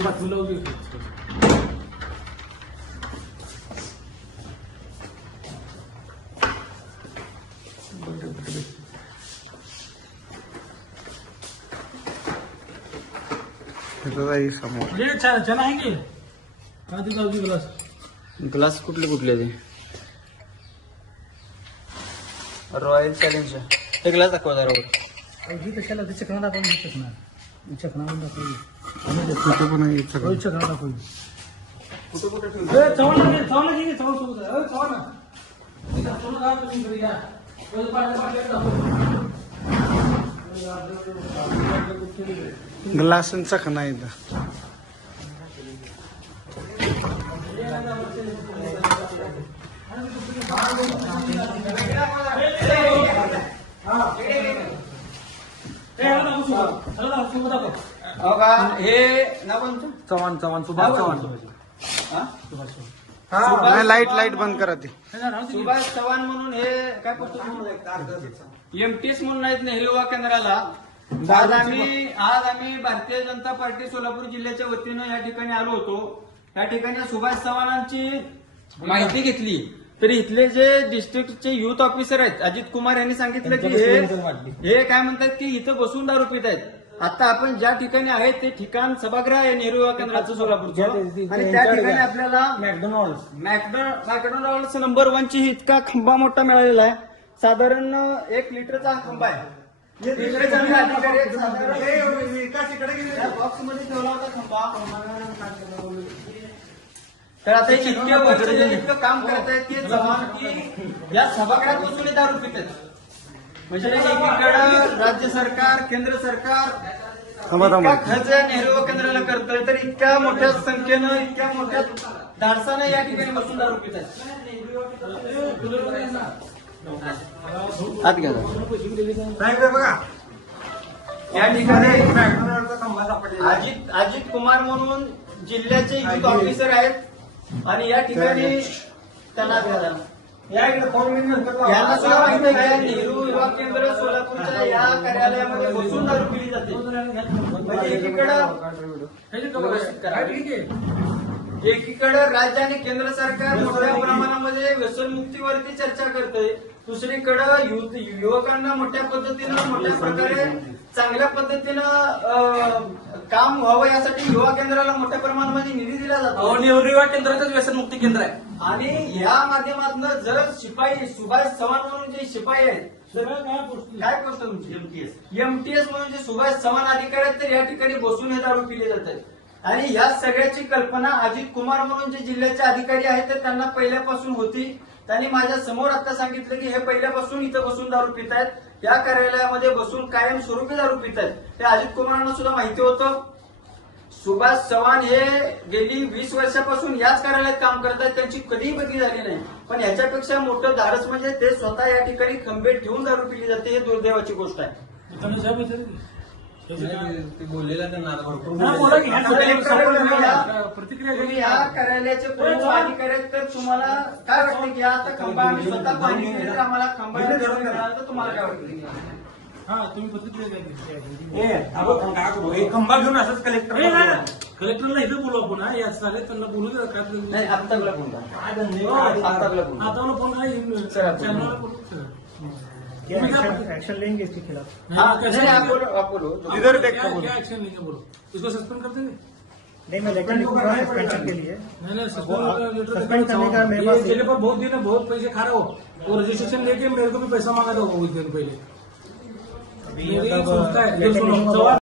माझी बातमी लावली. समोर चना आहे की आधी जाऊ दे. ग्लास ग्लास कुठले कुठले ते रॉयल चॅलेंज हे ग्लास दाखवा जरा. ही कशाला ते चकना दाखवून चकना चकना दाखवली. कुठे पण आहे चकना दाखवली. कुठे कुठे ठेवलं चवण चवण चवण सोबत ग्लास चखना इथं. हे चव्हाण चव्हाण सुभाष चव्हाण. लाईट बंद करा ती. सुभाष चव्हाण म्हणून हे काय पोस्ट एमटीएस म्हणून आहेत नेहरू युवा केंद्राला. आज आम्ही भारतीय जनता पार्टी सोलापूर जिल्ह्याच्या वतीनं या ठिकाणी आलो होतो. या ठिकाणी सुभाष चव्हाणांची माहिती घेतली. तर इथले जे डिस्ट्रिक्टचे युथ ऑफिसर आहेत अजित कुमार यांनी सांगितलं की हे काय म्हणतात की इथं बसून दारू पित आहेत. आता आपण ज्या ठिकाणी आहेत ते ठिकाण सभागृह आहे नेहरू युवा केंद्राचं सोलापूरचं. आणि त्या ठिकाणी आपल्याला मॅकडॉनल्ड्स नंबर 1 ची इतका खंबा मोठा मिळालेला आहे. साधारण 1 लिटरचा हा खंबा आहे. बॉक्स मध्ये ठेवला होता खंबा. तर आता इतके वर्ष इतकं काम करत आहेत की चव्हाण की या सभागृहात बसून दारू पित आहेत. म्हणजे एकीकडे राज्य सरकार केंद्र सरकार खर्च नेहरू युवा केंद्राला करतोय तर इतक्या मोठ्या संख्येनं इतक्या मोठ्या धाडसानं या ठिकाणी बसून दारू पित आहेत. बघा या ठिकाणी अजित कुमार म्हणून जिल्ह्याचे युथ ऑफिसर आहेत. आणि या ठिकाणी त्यांना यांना सुद्धा माहिती आहे का नेहरू युवा केंद्र सोलापूरच्या या कार्यालयामध्ये बसून दारू पिली जाते. म्हणजे एकीकडे राज्य आणि केंद्र सरकार मोठ्या प्रमाणामध्ये व्यसनमुक्तीवरती चर्चा करतंय. दुसरीकडे युवकांना मोठ्या पद्धतीनं मोठ्या प्रकारे चांगल्या पद्धतीनं काम व्हावं यासाठी युवा केंद्राला मोठ्या प्रमाणामध्ये निधी दिला जातो. नेहरू युवा केंद्राचंच व्यसनमुक्ती केंद्र आहे. आणि या माध्यमातून जर शिपाई सुभाष चव्हाण म्हणून जे शिपाई आहेत काय पोस्ट तुमची एमटीएस म्हणून जे सुभाष चव्हाण अधिकारी आहेत तर या ठिकाणी बसून हे दारू पिले जातात. आणि या सगळ्याची कल्पना अजित कुमार म्हणून जे जिल्ह्याचे अधिकारी आहेत तर त्यांना पहिल्यापासून होती. त्यांनी माझ्या समोर आता सांगितलं की हे पहिल्यापासून इथं बसून दारू पित आहेत. या कार्यालयामध्ये बसून कायमस्वरूपी दारू पित आहेत. ते अजित कुमारांना सुद्धा माहिती होतं. सुभाष चव्हाण हे गेली 20 वर्षापासून याच कार्यालयात काम करत आहेत. त्यांची कधीही बदली झाली नाही. पण याच्यापेक्षा मोठं धाडस म्हणजे ते स्वतः या ठिकाणी खंबे ठेवून दारू पिली जाते. हे दुर्दैवाची गोष्ट आहे. बोललेला तुम्ही या कार्यालयाचे प्रमुख अधिकारी आहेत तर तुम्हाला काय वाटतं की आता खंबा आम्ही स्वतः पाणी तर आम्हाला खंबा तर तुम्हाला काय वाटतं? तुम्ही प्रतिक्रिया खंबा घेऊन असंच कलेक्टरला इथं बोलू आपण याच झाले त्यांना बोलू नाही. आत्ताला फोन आता फोन काय एक्शन लेंगे इसके खिलाफ. इधर देख क्या एक्शन लेंगे बोलो. इसको सस्पेंड कर देंगे. नहीं मैं लेटर लिखूंगा सस्पेंशन के लिए. नहीं सस्पेंड करने का मेरे पास पर बहुत दिन है बहुत पैसे खा रहे हो. वो रजिस्ट्रेशन लेके मेरे को भी पैसा मांगा दो कुछ दिन पहले. अभी